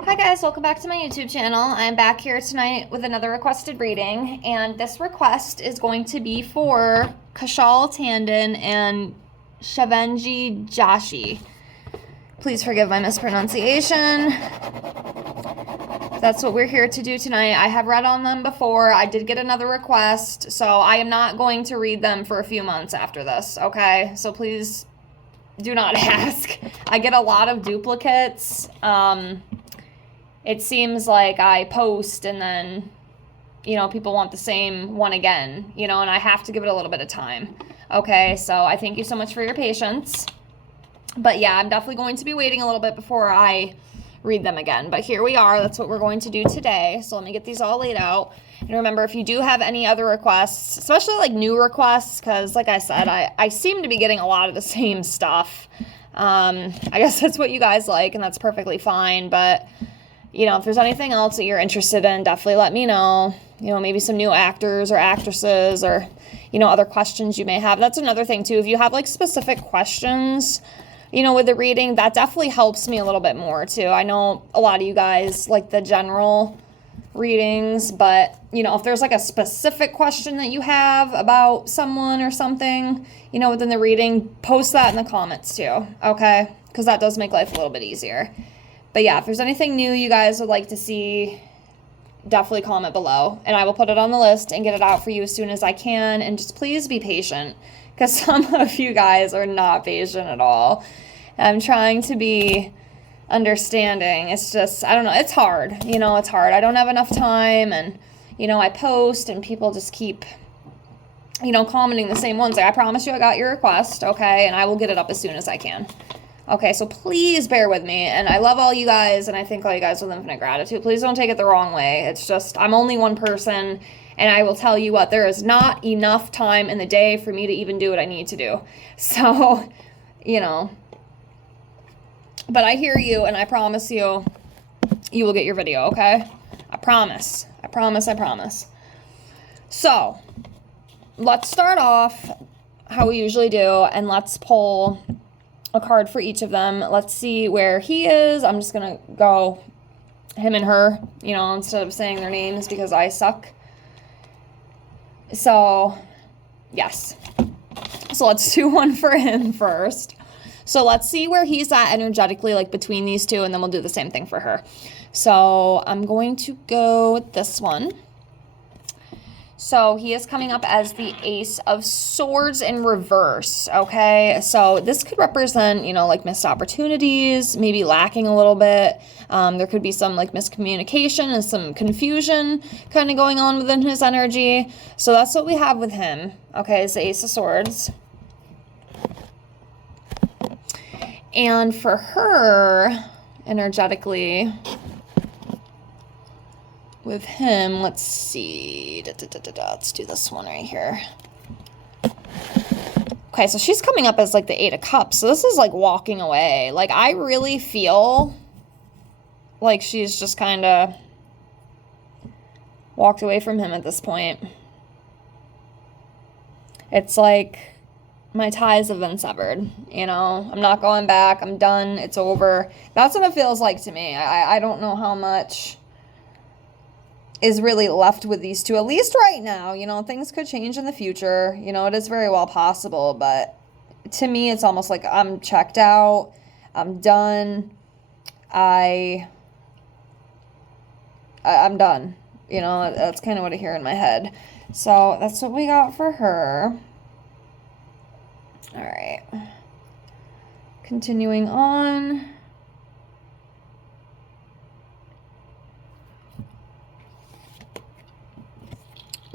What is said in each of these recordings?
Hi guys, welcome back to my YouTube channel. I'm back here tonight with another requested reading, and this request is going to be for Kushal, Tandon, and Shivangi, Joshi. Please forgive my mispronunciation. That's what we're here to do tonight. I have read on them before. I did get another request, so I am not going to read them for a few months after this, okay? So please do not ask. I get a lot of duplicates. It seems like I post and then, people want the same one again, and I have to give it a little bit of time. Okay, so I thank you so much for your patience. But yeah, I'm definitely going to be waiting a little bit before I read them again. But here we are. That's what we're going to do today. So let me get these all laid out. And remember, if you do have any other requests, especially like new requests, because like I said, I seem to be getting a lot of the same stuff. I guess that's what you guys like, and that's perfectly fine. But if there's anything else that you're interested in, definitely let me know. Maybe some new actors or actresses or, other questions you may have. That's another thing too. If you have like specific questions, with the reading, that definitely helps me a little bit more too. I know a lot of you guys like the general readings, but if there's like a specific question that you have about someone or something, within the reading, post that in the comments too, okay? Because that does make life a little bit easier. But yeah, if there's anything new you guys would like to see, definitely comment below. And I will put it on the list and get it out for you as soon as I can. And just please be patient, because some of you guys are not patient at all. I'm trying to be understanding. It's just, I don't know, it's hard. It's hard. I don't have enough time. And, I post and people just keep, commenting the same ones. Like, I promise you I got your request, okay? And I will get it up as soon as I can. Okay, so please bear with me, and I love all you guys, and I thank all you guys with infinite gratitude. Please don't take it the wrong way. It's just, I'm only one person, and I will tell you what, there is not enough time in the day for me to even do what I need to do. So, but I hear you, and I promise you, you will get your video, okay? I promise. I promise, I promise. So, let's start off how we usually do, and let's pull a card for each of them. Let's see where he is. I'm just gonna go him and her, instead of saying their names because I suck. So, yes. So let's do one for him first. So let's see where he's at energetically, like between these two, and then we'll do the same thing for her. So I'm going to go with this one. So he is coming up as the Ace of Swords in reverse, okay? So this could represent, like missed opportunities, maybe lacking a little bit. There could be some like miscommunication and some confusion kind of going on within his energy. So that's what we have with him, okay, is the Ace of Swords. And for her, energetically, with him, let's see. Let's do this one right here. Okay, so she's coming up as like the Eight of Cups. So this is like walking away. Like, I really feel like she's just kind of walked away from him at this point. It's like my ties have been severed, I'm not going back. I'm done. It's over. That's what it feels like to me. I don't know how much is really left with these two, at least right now. Things could change in the future. It is very well possible, but to me, it's almost like I'm checked out. I'm done. I'm done. That's kind of what I hear in my head. So that's what we got for her. All right. Continuing on.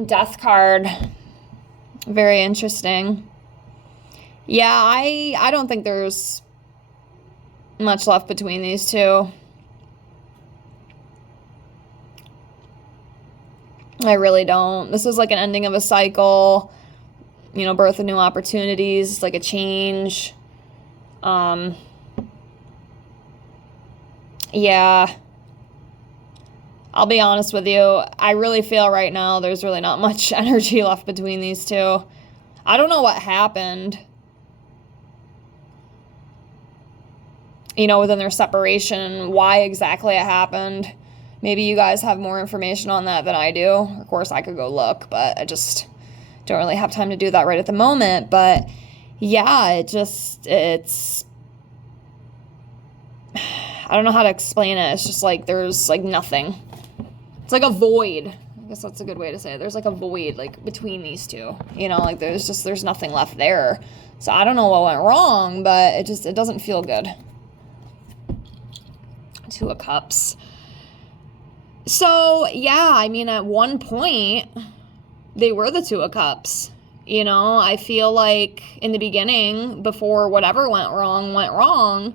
Death card. Very interesting. Yeah, I don't think there's much left between these two. I really don't. This is like an ending of a cycle, birth of new opportunities. It's like a change. Yeah. I'll be honest with you, I really feel right now there's really not much energy left between these two. I don't know what happened. you know, within their separation, why exactly it happened. Maybe you guys have more information on that than I do. Of course, I could go look, but I just don't really have time to do that right at the moment. But yeah, it's, I don't know how to explain it. It's just like there's like nothing. It's like a void. I guess that's a good way to say it. There's like a void like between these two. You know, like there's nothing left there. So I don't know what went wrong, but it doesn't feel good. Two of Cups. So, yeah, I mean, at one point, they were the Two of Cups. You know, I feel like in the beginning, before whatever went wrong,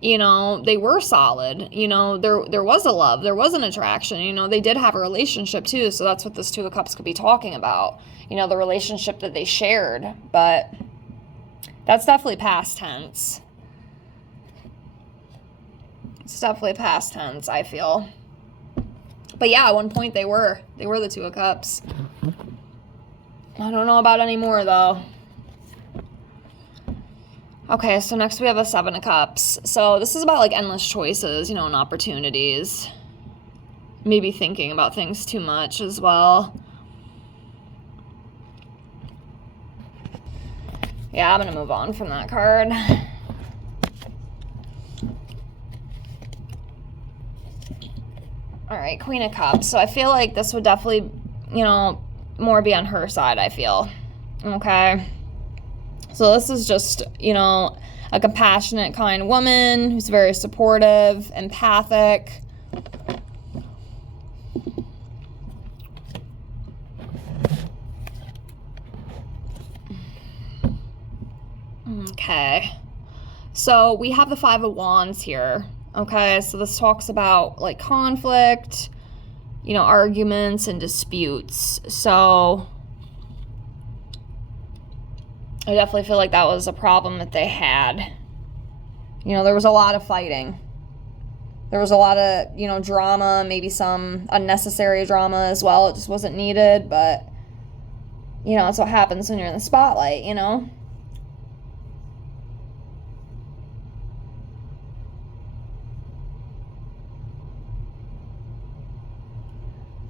you know, they were solid. You know, there was a love, there was an attraction. You know, they did have a relationship too, so that's what this Two of Cups could be talking about. You know, the relationship that they shared, but that's definitely past tense. It's definitely past tense, I feel. But yeah, at one point they were the Two of Cups. I don't know about anymore though. Okay, so next we have a Seven of Cups. So this is about like endless choices, you know, and opportunities. Maybe thinking about things too much as well. Yeah, I'm gonna move on from that card. All right, Queen of Cups. So I feel like this would definitely, you know, more be on her side, I feel. Okay. So this is just, you know, a compassionate, kind woman who's very supportive, empathic. Okay. So we have the Five of Wands here. Okay, so this talks about like conflict, you know, arguments and disputes. So I definitely feel like that was a problem that they had. You know, there was a lot of fighting. There was a lot of, you know, drama, maybe some unnecessary drama as well. It just wasn't needed, but, you know, that's what happens when you're in the spotlight, you know?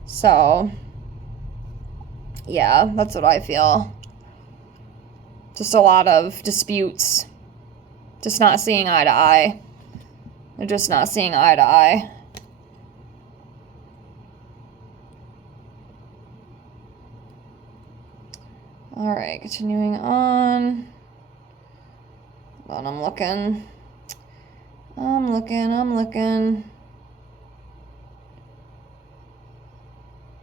So, yeah, that's what I feel. Just a lot of disputes. Just not seeing eye to eye. They're just not seeing eye to eye. All right, continuing on. Hold on, I'm looking.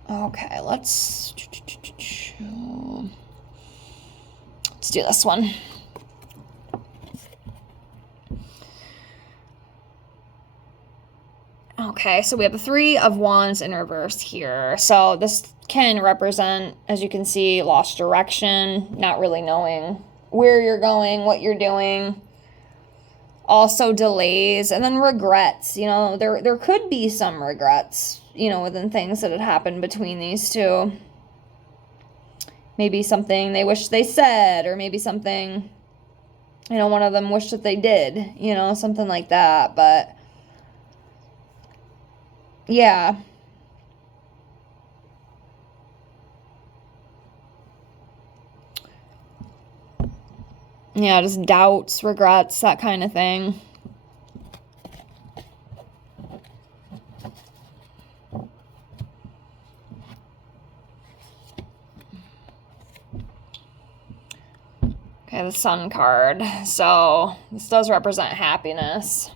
Okay, let's do this one. Okay, so we have the Three of Wands in reverse here. So this can represent, as you can see, lost direction, not really knowing where you're going, what you're doing. Also delays, and then regrets. You know, there could be some regrets, you know, within things that had happened between these two. Maybe something they wish they said, or maybe something, you know, one of them wished that they did, you know, something like that. But yeah. Yeah, just doubts, regrets, that kind of thing. Okay, the Sun card. So this does represent happiness.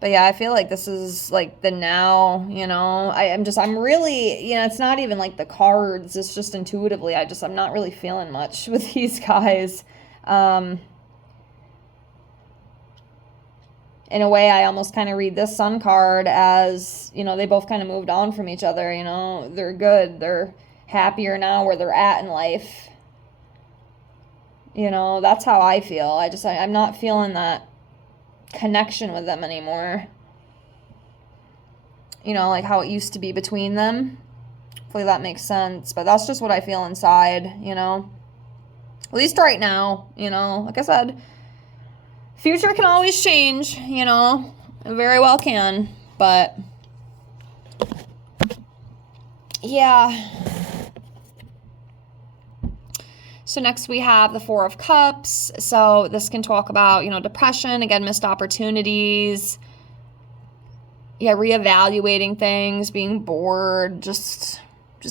But yeah, I feel like this is like the now, you know. I'm really, you know, it's not even like the cards. It's just intuitively, I'm not really feeling much with these guys. In a way, I almost kind of read this Sun card as, you know, they both kind of moved on from each other, you know. They're good. They're happier now where they're at in life. You know, that's how I feel. I'm not feeling that connection with them anymore. You know, like how it used to be between them. Hopefully that makes sense. But that's just what I feel inside, you know. At least right now, you know, like I said, future can always change, you know, it very well can, but yeah. So next we have the Four of Cups. So this can talk about, you know, depression, again, missed opportunities. Yeah, reevaluating things, being bored, just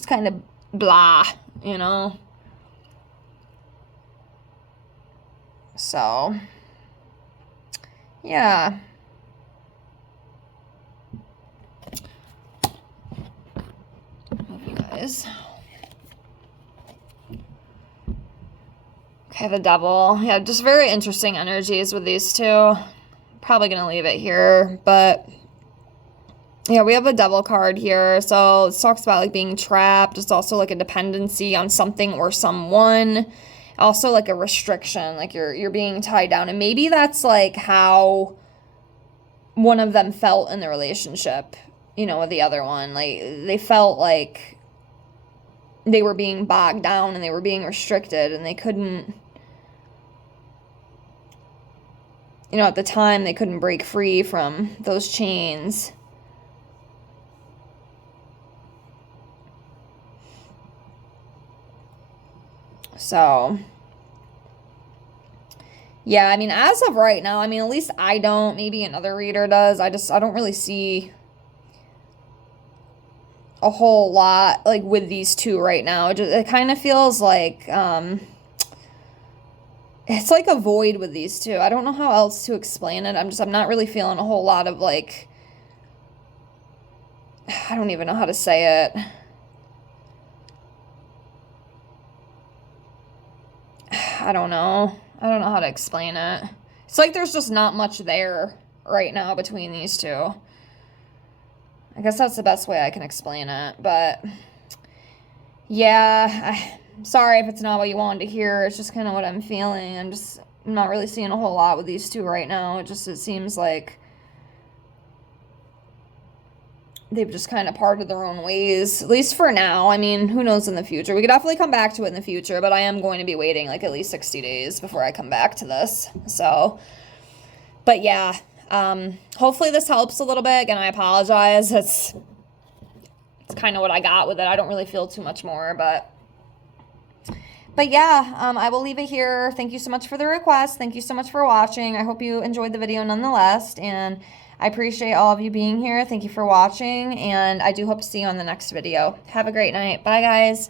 kind of blah, you know. So, yeah. Move you guys. Okay, the Devil. Yeah, just very interesting energies with these two. Probably going to leave it here, but yeah, we have a Devil card here. So it talks about like being trapped. It's also like a dependency on something or someone. Also like a restriction, like you're being tied down. And maybe that's like how one of them felt in the relationship, you know, with the other one. Like they felt like they were being bogged down and they were being restricted and they couldn't, you know, at the time they couldn't break free from those chains. So, yeah, I mean, as of right now, I mean, at least I don't, maybe another reader does. I don't really see a whole lot, like, with these two right now. It kind of feels like, it's like a void with these two. I don't know how else to explain it. I'm not really feeling a whole lot of, like, I don't even know how to say it. I don't know. I don't know how to explain it. It's like there's just not much there right now between these two. I guess that's the best way I can explain it. But yeah, I'm sorry if it's not what you wanted to hear. It's just kind of what I'm feeling. I'm not really seeing a whole lot with these two right now. It seems like they've just kind of parted their own ways, at least for now. I mean, who knows in the future? We could definitely come back to it in the future, but I am going to be waiting like at least 60 days before I come back to this. So, but yeah, hopefully this helps a little bit. Again, I apologize. It's kind of what I got with it. I don't really feel too much more, but yeah, I will leave it here. Thank you so much for the request. Thank you so much for watching. I hope you enjoyed the video nonetheless, and I appreciate all of you being here. Thank you for watching, and I do hope to see you on the next video. Have a great night. Bye, guys.